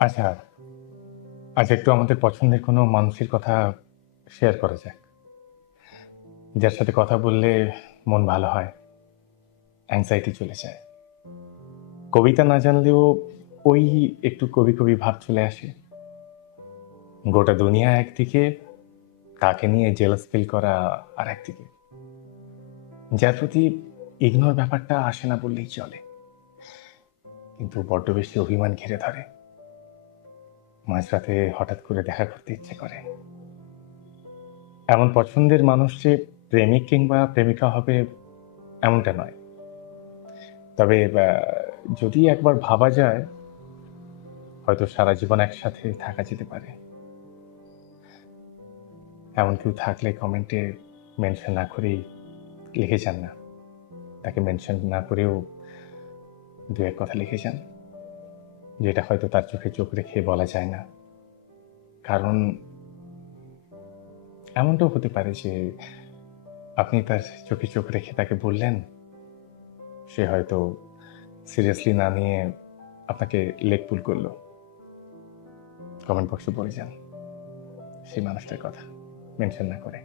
আচ্ছা, আজ একটু আমাদের পছন্দের কোনো মানুষের কথা শেয়ার করা যাক, যার সাথে কথা বললে মন ভালো হয়, অ্যাংজাইটি চলে যায়। কবিতা না জানলেও ওই একটু কবি কবি ভাব চলে আসে। গোটা দুনিয়া একদিকে, তাকে নিয়ে জেলাস ফিল করা আর একদিকে, যার প্রতি ইগনোর ব্যাপারটা আসে না বললেই চলে, কিন্তু বড্ড বেশি অভিমান ঘিরে ধরে। মাঝরাতে হঠাৎ করে দেখা করতে ইচ্ছে করে। এমন পছন্দের মানুষ যে প্রেমিক কিংবা প্রেমিকা হবে এমনটা নয়, তবে যদি একবার ভাবা যায়, হয়তো সারা জীবন একসাথে থাকা যেতে পারে। এমন কেউ থাকলে কমেন্টে মেনশন না করেই লিখে যান না, তাকে মেনশন না করেও দু এক কথা লিখে যান, যেটা হয়তো তার চোখে চোখ রেখে বলা যায় না। কারণ এমনটাও হতে পারে যে আপনি তার চোখে চোখ রেখে তাকে বললেন, সে হয়তো সিরিয়াসলি না নিয়ে আপনাকে লেগ পুল করলো। কমেন্ট বক্সে বলে যান সেই মানুষটার কথা মেনশন না করে।